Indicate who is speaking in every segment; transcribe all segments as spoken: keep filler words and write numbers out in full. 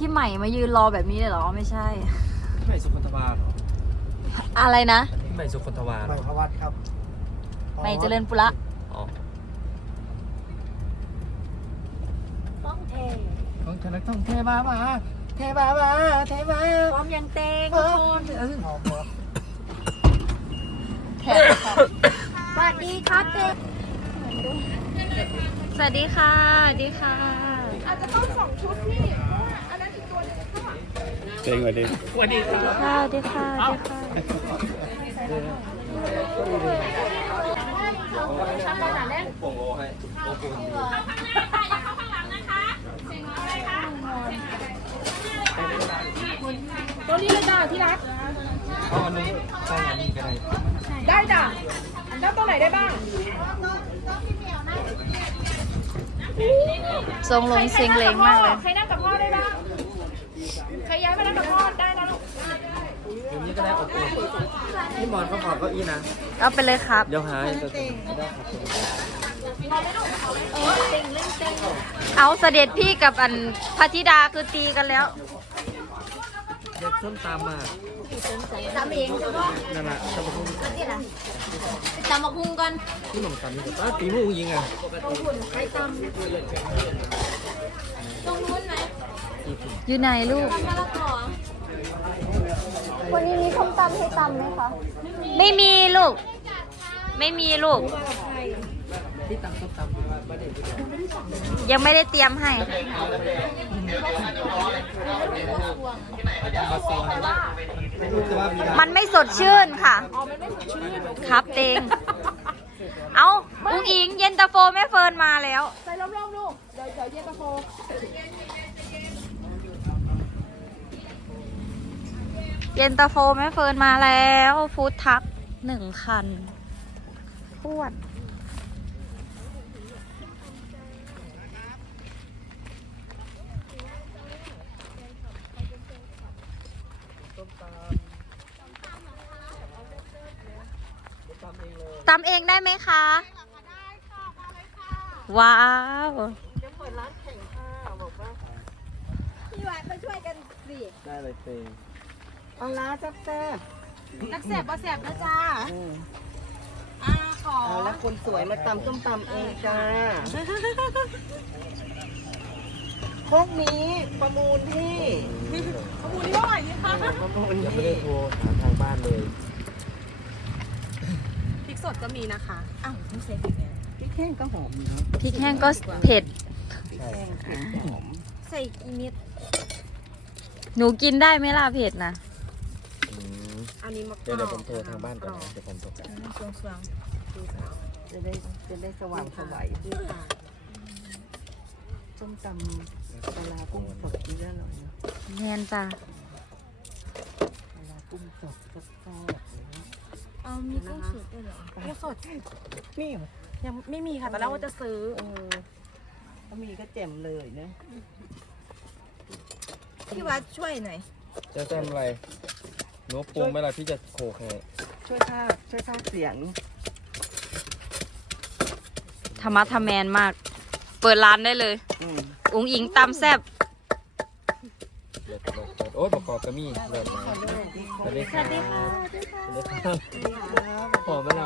Speaker 1: พี่ใหม่มายืนรอแบบนี้เลยเหรอไม่ใช่
Speaker 2: พี่ใหม่สุคนทวาเหรอ
Speaker 1: อะไรนะ
Speaker 2: พี่ใหม่สุคนทวา
Speaker 3: ใหม่พวัตครับ
Speaker 1: ใหม่เจริญปุระต้องเท
Speaker 3: ต้องเทต้องเทมามาเทมามาเทมา
Speaker 1: พร้อมยังเตงทุกคนแถมสวัสดีค่ะเตงสวัสดีค่ะสวัสดีค่ะ
Speaker 4: อาจจะต้องสองชุดพี่เพราะว่าอันนั้นอีกตัวนึงข้างหลัง
Speaker 3: เก่งกว่าดิ
Speaker 2: สวัสดีค่ะ
Speaker 1: สวัสดีค่ะสวัสดีค่ะ
Speaker 4: ทำขนาดนั้น
Speaker 2: โป่งโอให้โอ้โห
Speaker 4: ตัวนี้เลยจ้าที่รัก
Speaker 2: เอาอันนี้ใส่อันนี้ก็ได้
Speaker 4: ได้จ้ะแล้วตัวไหนได้บ้าง
Speaker 1: ทรงลงเซ็งเลงมากเลย
Speaker 4: ใครนั่งกับพ่อได้บ้างใครย้ายมานั่งกับพ่อได้นะลูก
Speaker 2: เดี๋ยวนี้ก็ได้อบอุ่นพี่หมอนเขาขอเก้าอี้นะ
Speaker 1: เอาไปเลยครับ
Speaker 2: เดี๋ยวหาย
Speaker 1: เอาเสด็จพี่กับอันพระธิดาคือตีกันแล้ว
Speaker 2: เด็กส้มตามมา
Speaker 1: ตำเองใช่ไหม
Speaker 2: นั่นแหละตำบักหุ่ง
Speaker 1: ตำบักหุ่งกัน
Speaker 2: พี่หม่อมตำนี่ก็ตีมูยิงอ่ะ
Speaker 1: ตรงหุ่นใครตำตรงนู้นไหมอยู่ไหนลูกวันนี้มีส้มตำให้ตำไหมคะไม่มีลูกไม่มีลูก
Speaker 2: ที่ตำส้มตำ
Speaker 1: ยังไม่ได้เตรียมให้มันไม่สดชื่นค่ะครับเตงเอาอุ้งอิงเย็นตาโฟแม่เฟิร์นมาแล้ว
Speaker 4: ใส่ร่มๆลูกเดี๋ยวเดี๋ยวเย็นตาโฟ
Speaker 1: เย็นตาโฟแม่เฟิร์นมาแล้วฟู้ดทักหนึ่งคันพวดตำเองได้ไหมคะ
Speaker 4: ได้ค่ะมาเลยค่ะ
Speaker 1: ว้าว
Speaker 4: เดี๋ยวเปิดร้านแข่งค่ะบอกว่าพี่หวานมาช่วยกันสิ
Speaker 2: ได้เลยเตง
Speaker 4: เอาล้าแซ่บแซ่บนักแซ่บบ่แซ่บนะจ้าอ่าขอ
Speaker 3: แล้วคนสวยมาตำส้มตำเองจ้าพวกนี้ประมูลที่
Speaker 4: ประมูลที่เท่าไหร่นี่คะ
Speaker 3: ประมูล
Speaker 2: ยังไม่ได้โทรหาทางบ้านเลย
Speaker 4: พริกสดก็มีนะคะอ้าวไม่ใส่พริกแห้ง
Speaker 3: พริกแห้งก็หอมนะ
Speaker 1: พริกแห้งก็เผ็ด
Speaker 3: พริกแห้งหอม
Speaker 4: ใส่กี่เม็ด
Speaker 1: หนูกินได้ไหมล่ะเผ็ดนะ
Speaker 4: อันนี้มะก
Speaker 2: อกเดี๋ยวผมโทรทางบ้านก่อนเดี๋ยวผมโทรกลับ
Speaker 4: ช่วงช่วง
Speaker 3: จะได้จะได้สว่างสวัยส้มตำปลากุ้งสดนี่อร่อยนะ
Speaker 1: แน่นจ้ะ
Speaker 3: ปลากุ้งสดก็แซ่บ
Speaker 4: เอามีกุ้งสดด้วยเหรอกุ้งสด
Speaker 3: นี่
Speaker 4: ยังไม่มีค่ะแต่แล้วว่าจะซื้อ
Speaker 3: ถ้ามีก็แจ่มเลยนะ
Speaker 4: พี่วัดช่วยหน่อย
Speaker 2: จะทำอะไรหนูปรุงไหมล่ะพี่จะโขกให้
Speaker 3: ช่วยภาคช่วยภาคเสียง
Speaker 1: ธรรมะทแมนมากเปิดร้านได้เลยอุ้งอิงตำแซ่บ
Speaker 2: โอ้ยประกอบกระมี่เริ่มแล้วสวัสดีค่ะสวัสดีค่ะสวัสดีค่ะหอมไหมล่ะ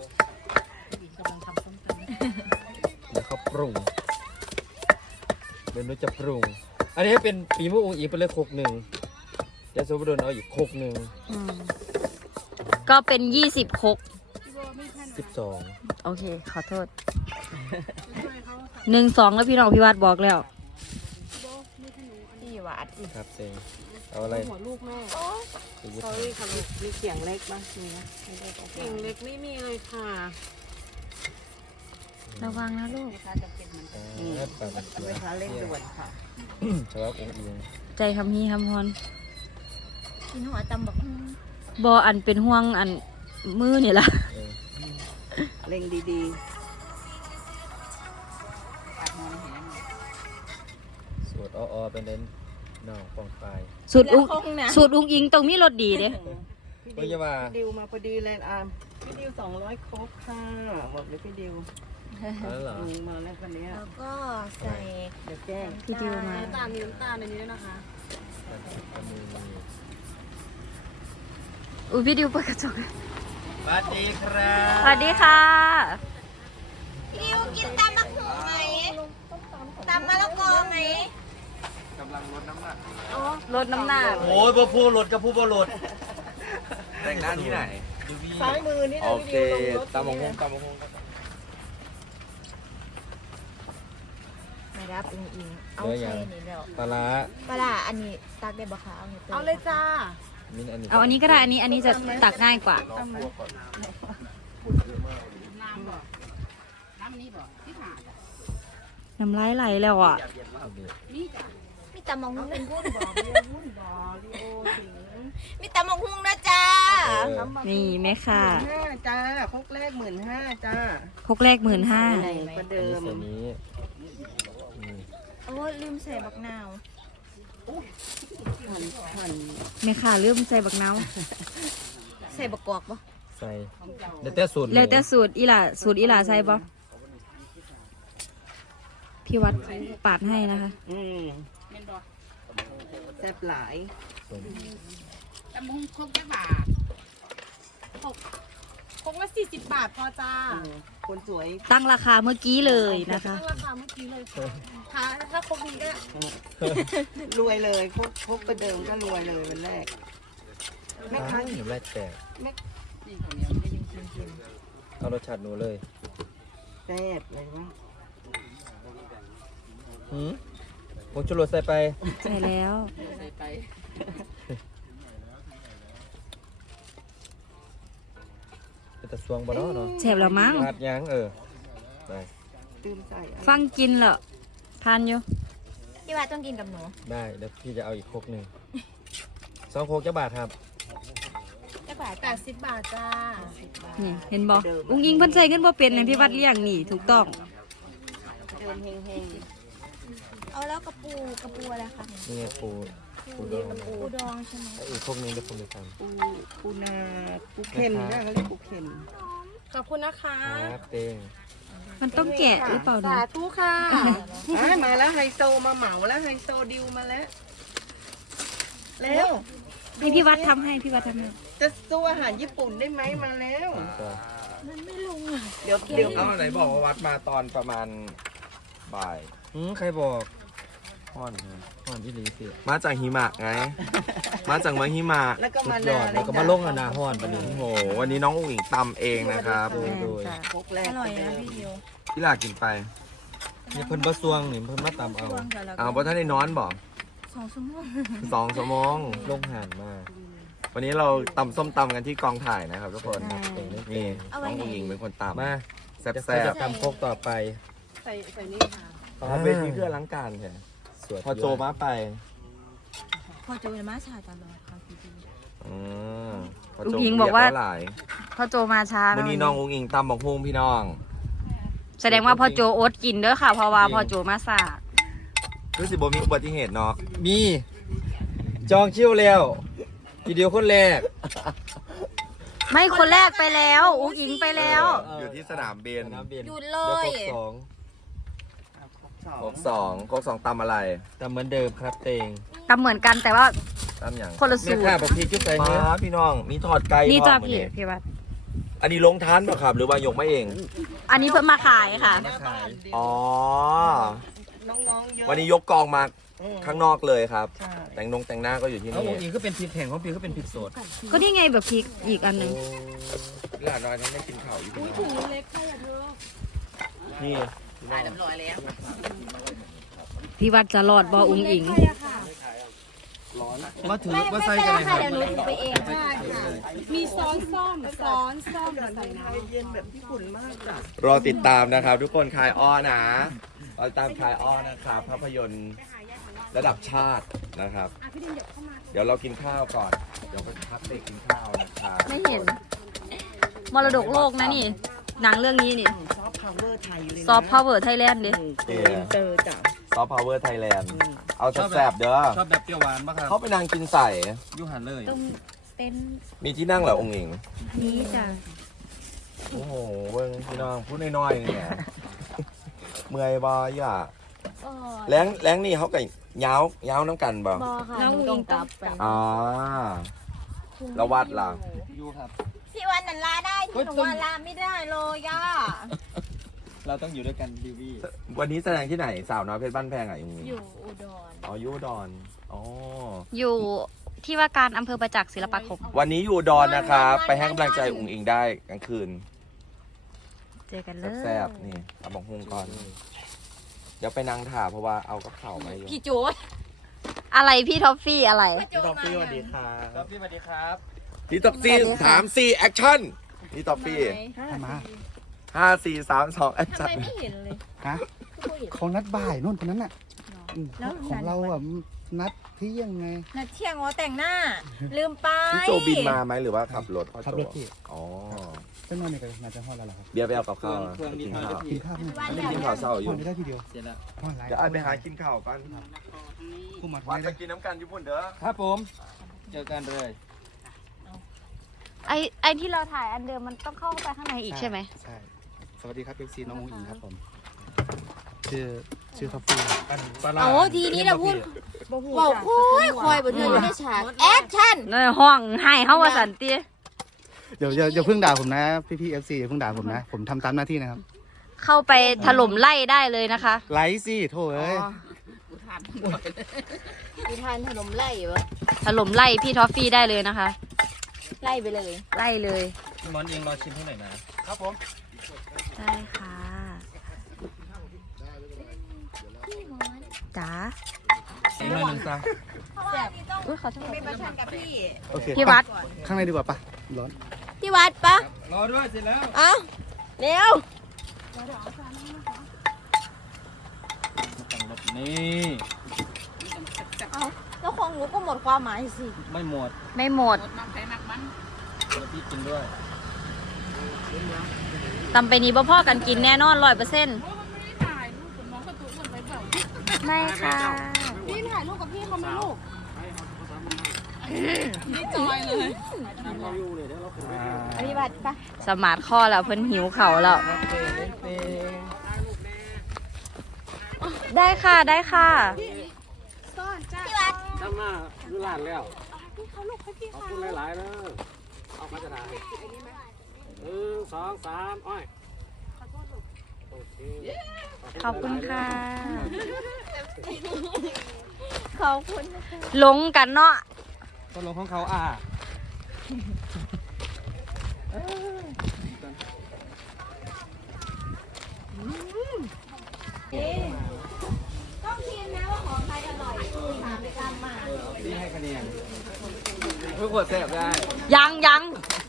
Speaker 2: เดี๋ยวเขาปรุงเดี๋ยวหนูจะปรุงอันนี้เป็นปีมูอุ้งอิงเป็นเลขหกหนึ่งจะสมบูรณ์เอาอีกหกหนึ่ง
Speaker 1: ก็เป็นยี่สิบหก
Speaker 2: สิบสอง
Speaker 1: โอเคขอโทษหนึ่งสองแล้วพี่น้องพี่วัดบอกแล้ว
Speaker 4: พี่วัด
Speaker 2: ครับเองเอาอะไร
Speaker 4: หัวลูกแม่
Speaker 3: สอรี่ค่ะลูกมีเสียงเล็กบ้างมีนะ
Speaker 4: เสียงเล็กไม่มีเลยค่ะ
Speaker 1: ระวังนะลูก
Speaker 3: จะเป็นมันเป็นเวลาเล่นด่วนค่ะ
Speaker 2: ฉบับองค์อิง
Speaker 1: ใจคำฮีคำฮอน
Speaker 4: กินหัวตำบัก
Speaker 1: บออันเป็นห่วงอันมือนี่ล่ะ
Speaker 3: เล่งดี
Speaker 2: ๆสูตรอ้อๆเป็นเน้นน้องปองปลาย
Speaker 1: สูตรอุ้งสูตรอุ้งอิงตรงนี้รสดีเด้
Speaker 2: พี่ดิว
Speaker 3: ดิวมาพอดีเลยอาร์มพี่ดิวสองร้อยโค้กค่ะบอกเลยพี่ดิวมาแล้ววันนี้
Speaker 4: แล้วก็ใส่
Speaker 3: เดี๋ยวแจ้ง
Speaker 1: พี่ดิวมา
Speaker 4: น้ำตาลมีน้ำตาลในนี้ด้วยนะคะ
Speaker 1: อุ้ยพี่ดิวเปิดกระจกเลย
Speaker 2: สวัสดีครับ
Speaker 1: สวัสดีค่ะ
Speaker 4: ดิวกินตำมะหูไหมตำมะละกอไหม
Speaker 2: กำลังลดน้ำหนัก
Speaker 1: ลดน้ำหนัก
Speaker 2: โอ้ยพวกผู้ลดกับผู้บ่ลด
Speaker 5: แต่งหน้าที่ไหน
Speaker 3: ซ้ายมือนี่นะ
Speaker 5: โอ
Speaker 3: พี่
Speaker 5: เค
Speaker 3: ดิวลงรถ
Speaker 5: ตามมงคงตามมงคง
Speaker 4: ไม่รับอิงอิงเอา
Speaker 2: เนื้อ
Speaker 4: ใส่
Speaker 2: ยัง
Speaker 4: นี่แล้ว
Speaker 2: ปลาร้า
Speaker 4: ปลาร้าอันนี้ตักได้บ่คะเอานี่
Speaker 3: เอาเลยจ้า
Speaker 2: มิ้นอันนี้
Speaker 1: เอาอันนี้ก็ได้ อันนี้ อันนี้จะตักง่ายกว่า น้ำลายไหลแล้วอ่ะ
Speaker 4: มีตำมะฮุ่ง
Speaker 3: เป็นวุ่นบ่อเบียวุ่นบ่อดิโอถึง
Speaker 4: มีตำมะฮุ่งนะจ้า
Speaker 2: เออ
Speaker 1: นี่แม่ค่ะ
Speaker 3: ห้าจ้าครกแรกหมื่นห้าจ้า
Speaker 1: พกแรกหมื่นห้า
Speaker 3: ไหนประ
Speaker 2: อัน
Speaker 3: เดิ
Speaker 2: นี้
Speaker 3: ม
Speaker 2: ใส่นี้อืม
Speaker 4: โอ้ลืมใส่บักนาว
Speaker 3: หั่นหั่น
Speaker 1: แม่ค่ะเริ่มใส่บักน้
Speaker 4: ใส่บักกอกบ่
Speaker 2: ใส่แล้วแต่สูตรห
Speaker 1: ำ
Speaker 2: มู
Speaker 1: แล้วแต่สูตรอีหล่าสูตรอีหล่าใส่ปะพี่วัดปาดให้นะคะ
Speaker 3: อืมแซ่บหลาย
Speaker 6: ตำมุงครกแค่บาทหกครกละสี่สิบบาทพอจ้า
Speaker 3: อืมคนสวย
Speaker 1: ตั้งราคาเมื่อกี้เลยนะคะ
Speaker 6: ตั้งราคาเมื่อกี้เลยค่ะถ้าถ้าครกนี้ก็
Speaker 3: รวยเลยครกครกประเดิมก็รวยเลยวันแรกแม่ค้า
Speaker 2: หนูแรกแตก
Speaker 6: นี่ของเนี้ยไม่ได้ยินจริง
Speaker 2: เอารสชาติหนูเลย
Speaker 3: แซ่บเลยวะ
Speaker 2: หืมผงชูรสใส่ไป
Speaker 1: ใช่แล้ว
Speaker 6: ๆใส่ไป
Speaker 2: เป็นตะสวงบ่เนาะเนาะ
Speaker 1: แฉบแล้วมั้ง
Speaker 2: ราดยังเออได้
Speaker 3: ตื่มใส่อะ
Speaker 1: ฟังกินเหรอทานอยู่
Speaker 4: พี่ว่าต้องกินกับหนู
Speaker 2: ได้เดี๋ยวพี่จะเอาอีกโคกหนึ่งสองโคกเจ้าบาทครับ
Speaker 4: จักบาท
Speaker 6: แปดสิบบาทจ้า
Speaker 1: นี่เห็นบอกอุ้งยิงเพิ่นใส่เงินบ่เป็นในพี่วัดเลี้ยงนี่ถูกต้อง
Speaker 3: เดินเฮงเฮง
Speaker 4: เอาแล้วกระปูกระปูอะไรคะเนี่ย
Speaker 2: นี่ไงปูปูดอง
Speaker 4: ปูดองใช่ไหม
Speaker 2: เอาอีกโคกหนึ่งเดี๋ยวผมจะทำ
Speaker 3: ปูปูนาปูเค็มนะเขาเรียกปูเค็ม
Speaker 6: ขอบคุณนะคะ
Speaker 2: ครับเตง
Speaker 1: มันต้องแกะหรือเปล่า
Speaker 6: สา
Speaker 1: เนี่ย
Speaker 6: ธุค่ะ
Speaker 3: อ่ะมาแล้วไฮโซมาเหมาแล้วไฮโซดิวมาแล้วแล้ว
Speaker 1: ให้พี่วัดทำให้พี่วัดทำให้
Speaker 3: จะสู้อาหารญี่ปุ่นได้ไหมมาแล้ว
Speaker 2: ก็
Speaker 3: เดี๋ยวเดี๋ยว
Speaker 5: เอาไหนบอกว่าวัดมาตอนประมาณบ่าย
Speaker 2: หืมใครบอก
Speaker 5: พ่อน
Speaker 2: ก่อนที่ลีสิ
Speaker 5: มาจากหิมะไง มาจากเมืองหิมะ
Speaker 3: แล้วก็
Speaker 2: สุ
Speaker 3: มา
Speaker 2: ดยอดแล้วก็มาลงอนาฮอนปะนี้
Speaker 5: โอ้โห วันนี้น้องอุ๋งอิงตำเองนะครับ
Speaker 2: โดยโดย
Speaker 3: พกแรก
Speaker 4: อร่อยนะพี่ดิว
Speaker 5: พี่ลากินไป
Speaker 2: นี่เพิ่นบ่สวงนี่เพิ่นมาตำเอา
Speaker 5: เอาเพราะท่านได้นอนบอก
Speaker 4: สองชั่วโมง
Speaker 5: สองชั่วโมง
Speaker 2: ลงห่านมา
Speaker 5: วันนี้เราตำส้มตำกันที่กองถ่ายนะครับทุกคน
Speaker 2: เตงเต
Speaker 5: นี่
Speaker 2: ง
Speaker 5: น้องอุ๋งอิงเป็นคนตำ
Speaker 2: มา
Speaker 5: แซ่บ
Speaker 2: จะ
Speaker 5: แซ่
Speaker 2: จะ
Speaker 5: บ
Speaker 2: ตำโคกต่อไป
Speaker 6: ใส่ใส่นี่ค่ะ
Speaker 5: ต่อเวทีเพื่อล้างการแค่
Speaker 2: สวด
Speaker 5: พอโจมาไป
Speaker 4: พอเจอมาชาตลอดค่ะพี่ดิว
Speaker 5: อืมพอ
Speaker 1: อุ้
Speaker 5: โจ
Speaker 1: งอิงบอกว่า
Speaker 5: เรียหลาย
Speaker 1: พ่อโจมาช้า
Speaker 5: วันนี้น้องอุ๋งอิงตำบอกฮุ้งพี่น้อง
Speaker 1: แสดงว่าพ่อโจอดกินเด้อค่ะ เพราะว่าพ่อโจมาสา
Speaker 5: รู้สึกบ่มีอุบัติเหตุเนาะ
Speaker 2: มีจองคิวแล้วทีเดียวคนแรก
Speaker 1: ไม่คนแรกไปแล้ว อุ้งอิงไปแล้ว
Speaker 5: อยู่ที่สนามเบน
Speaker 2: น้ำเบียน
Speaker 4: หยุดเลย
Speaker 2: ดี๋วโคกสอง
Speaker 5: โคกสองโคกสองตำอะไร
Speaker 2: แต่เหมือนเดิมครับเตง
Speaker 1: ทำเหมือนกันแต่ว่า
Speaker 5: ตำอย่าง
Speaker 1: คนละ
Speaker 2: แม่
Speaker 1: สูต
Speaker 2: ค้าร บอกพี่จุ๊บใส่
Speaker 5: มา
Speaker 2: เนื้อ
Speaker 5: พี่น้อง มีทอดไก่
Speaker 1: นี่
Speaker 5: ท
Speaker 1: จ้า
Speaker 5: อด
Speaker 1: พี่
Speaker 5: มื้อนี้
Speaker 1: พี่วัด
Speaker 5: อันนี้ลงทานป่ะครับ หรือว่ายกมาเอง
Speaker 1: อันนี้เพิ่มมาขายค่ะ
Speaker 2: มาขาย
Speaker 5: อ๋อ
Speaker 3: น้องๆเยอะ
Speaker 5: วันนี้ยกกองมา
Speaker 3: อืม
Speaker 5: ข้างนอกเลยครับ
Speaker 3: ใช่
Speaker 5: แต่งนงแต่งหน้าก็อยู่ที่
Speaker 2: เอา
Speaker 5: นี่
Speaker 2: องค์อิงก็เป็นพริกแห้งของพี่ก็เป็นพริกสด
Speaker 1: ก็นี่ไงแบบพริกอีกอันหนึ่ง
Speaker 5: หลานน้อยทั้งได้กินข้าวอยู่ที่
Speaker 6: ถุง
Speaker 5: นี่
Speaker 6: เล็กค่ะเธอ
Speaker 5: นี่
Speaker 6: ตายเรียบร้อยแล้ว
Speaker 1: พี่วัดจะรอดบออุ้งอิง
Speaker 6: ใช่อะค่ะ
Speaker 2: มาถือ
Speaker 4: ไม่
Speaker 2: ว่า
Speaker 4: ไม่
Speaker 2: ใส่
Speaker 4: เป็น
Speaker 2: กัน
Speaker 4: ไร
Speaker 2: เลยค
Speaker 4: ค่ะ
Speaker 2: รับ
Speaker 4: เดี๋ยวหนูถือไปเอง
Speaker 6: ใช่ค่ะ มีซ้อนส้มซ้อนส้มใส่น้ำ
Speaker 3: เย็นแบบญี่ปุ่นมากจ้ะ
Speaker 5: รอติดตามนะครับ ทุกคนคลายอ้อนะรอติดตามคลายอ้อนะครับภาพยนตร์ระดับชาตินะครับ
Speaker 6: อ่ะพี่ดินเดี๋ยวเข้ามา
Speaker 5: เดี๋ยวเรากินข้าวก่อน เดี๋ยวไปพักเบรกกินข้าวนะครับ
Speaker 1: ไม่เห็น มรดกโลกนะนี่ หนังเรื่องนี้นี่
Speaker 3: ซอฟต์พาวเวอร์ไทยเลยนะ
Speaker 1: ซอฟต์พาวเวอร์ไทยแลนด์ดิ
Speaker 3: อืมตัวอินเตอร์จ้ะ
Speaker 5: ซอฟต์พาวเวอร์ไทยแลนด์เอาแซ่บๆเด้อ
Speaker 2: ชอบแบบเปรี้ยวหวานปะครับ
Speaker 5: เขาไปนั่งกินใส่
Speaker 2: ยูหันเลย
Speaker 1: ตรงเต็นท์
Speaker 5: มีที่นั่งเหรอองค์หญิง
Speaker 1: นี้จ้ะ
Speaker 5: โอ้โหเบิ้งพี่น้องพูดน้อยๆเนี่ย เมื่อยบอยอ่ะ
Speaker 1: อ๋อ
Speaker 5: แรงแรงนี่เขากับเย้าเย้าน้ำกันบ่
Speaker 1: บอค่ะน้องอิงกลับไป
Speaker 5: อ๋อแล้ววัดล่ะ
Speaker 2: อยู่ครับ
Speaker 1: พี่วันนั้นลาได้ที่หนูว่าลาไม่ได้เลยย่า
Speaker 2: เราต้องอยู่ด้วยกันดิวี่
Speaker 5: วันนี้แสดงที่ไหนสาวน้อยเพชรบ้านแพงอ่ะอิง
Speaker 1: อยู่อุดร
Speaker 5: อ๋ออยู่อุดอนอ๋อ
Speaker 1: อยู่ที่ว่าการอำเภอประจักษ์ศิลปาคม
Speaker 5: วันนี้อยู่อุดอนนะครับ ไปให้กำลังใจอุ๋งอิงได้กลางคืน
Speaker 1: เจอกันเลย
Speaker 5: แซ่บๆนี่เอาบังฮุงก่อน เดี๋ยวไปนั่งถ่าเพราะว่าเอากับข่าวมาอยู่
Speaker 1: พี่โจ้อะไรพี่ท็อฟฟี่อะไร
Speaker 5: พี่ตอฟฟี่สวัสดีครับ
Speaker 2: ครับพี่สวัสดีครับ
Speaker 5: พี่ตอฟฟี่สามสี่แอคชั่นพี่ตอฟฟี่
Speaker 7: มา
Speaker 5: ห้าสี่สามสองแอคชั่น
Speaker 1: ไม่เห็นเลย
Speaker 7: ฮะเขานัดบ่ายนู่นคนนั้นน่ะอืม
Speaker 1: แล้ว
Speaker 7: ของเราอ่ะนัดเที่ยงไง
Speaker 1: นัดเที่ยงว่าแต่งหน้า ลืมไป
Speaker 5: พี่โจบินมาไหมหรือว่าขับรถพ่อ
Speaker 7: ขับ
Speaker 5: โจ
Speaker 7: รถพี่
Speaker 5: อ๋อ
Speaker 7: เจ้านอนในกันน่าจะห้องแล้วเหรอครับ
Speaker 5: เบียร์ไปเอากับข้าว
Speaker 2: เครื่อง
Speaker 5: กิน
Speaker 2: นิดหน่
Speaker 5: ข้า
Speaker 2: อ
Speaker 5: วย
Speaker 7: กินข้าวไหม
Speaker 5: ไม่ได้กินข้าวเศร้าอ
Speaker 7: ห้
Speaker 5: ยู่
Speaker 7: องนี้ได้ทีเดียว
Speaker 2: เสร็จแล้ว
Speaker 7: ห้องอะไร
Speaker 5: เดี๋ยวไอ้ไปหากินข้าวกัน
Speaker 7: คู่มา
Speaker 5: วั
Speaker 7: ทำ
Speaker 5: น
Speaker 7: ไม
Speaker 5: ไป
Speaker 7: ได้
Speaker 5: กินน้ำกันญี่ปุ่นเด้อ
Speaker 2: ครับผม เจอกันเลย
Speaker 1: ไอไอที่เราถ่ายอันเดิมมันต้องเข้าไปข้างในอีกใช่ไหม
Speaker 7: ใช่ สวัสดีครับเอฟซีน้องอุ้งอิงครับผม ชื่อชื่อท็อฟฟี่
Speaker 6: เอาทีนี้เราพูดบอกคอยคอยบนเธออยู่ในฉากแอคชั่น
Speaker 1: ในห้องให้เขาว่าสันติ
Speaker 7: เดี๋ยวอย่าอย่าเพิ่งด่าผมนะ พี่พี่เอฟซีอย่าเพิ่งด่าผมนะ ผมทำตามหน้าที่นะครับ
Speaker 1: เข้าไปถล่มไล่ได้เลยนะคะ
Speaker 7: ไลฟ์สิโถเอ้ย
Speaker 6: มีทานขนมไล่เหรอ
Speaker 1: ถล่มไล่พี่ท็อฟฟี่ได้เลยนะคะ
Speaker 6: ไล่ไปเลย
Speaker 1: ไล่เลย
Speaker 2: พี่มอนเองรอชิมให้หน่อยนะ ครับผม
Speaker 1: ได้ค่ะจ๋า
Speaker 2: อีกหน่อยหนึงจ้ะ
Speaker 1: อุ้ยขอโทษ
Speaker 7: โอเค
Speaker 1: พี่วัด
Speaker 7: ไปข้างในดีกว่าปะร้อน
Speaker 6: ที่วัดปะ
Speaker 2: รอด้วยเสร็จแล้ว
Speaker 6: เอ้าเร็ว
Speaker 2: นี่
Speaker 6: แล้วของหนูก็หมดความหมายสิ
Speaker 2: ไม่หมด
Speaker 1: ไม่หมด
Speaker 2: เดี๋ยวพี่กินด้วย
Speaker 1: ตำไปนี้บ่พ่อกันกินแน่นอนร้อยเปอร์เซ็นต์ไม่ค่ะ
Speaker 6: พี่ถ่ายรูปกับพี่เขาไหมลูก พี่วัดปะ
Speaker 1: สมาร์ทข้อแล้วเพิ่นหิวเข่าวแล้ว ได้ค่ะได้ค่ะ
Speaker 6: พี่วัด
Speaker 8: ทำหน้าดูหลานแล้วขอบคุณหลายๆเลยเอามาจะได้หนึ่งสองสามอ้อยโอเค
Speaker 1: ขอบคุณค่ะ
Speaker 6: ขอบคุณ
Speaker 1: หลงกันเนาะ
Speaker 2: ต้นลงของเขาอ่ะ
Speaker 6: ต้องชิมนะว่าของใครอร่อยถามไปตามมา
Speaker 2: พี่ให้คะแนนเพื่อขวดแซ่บได้
Speaker 1: ยังยัง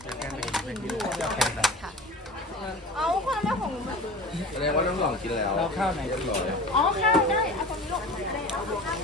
Speaker 6: เอาคนละแม่ของหนูมา
Speaker 5: แสดงว่าน้องหลองกินแล้ว
Speaker 2: เราข้าวไหนดี
Speaker 6: อ๋อข้าวได้ เอาตรงนี้ลูก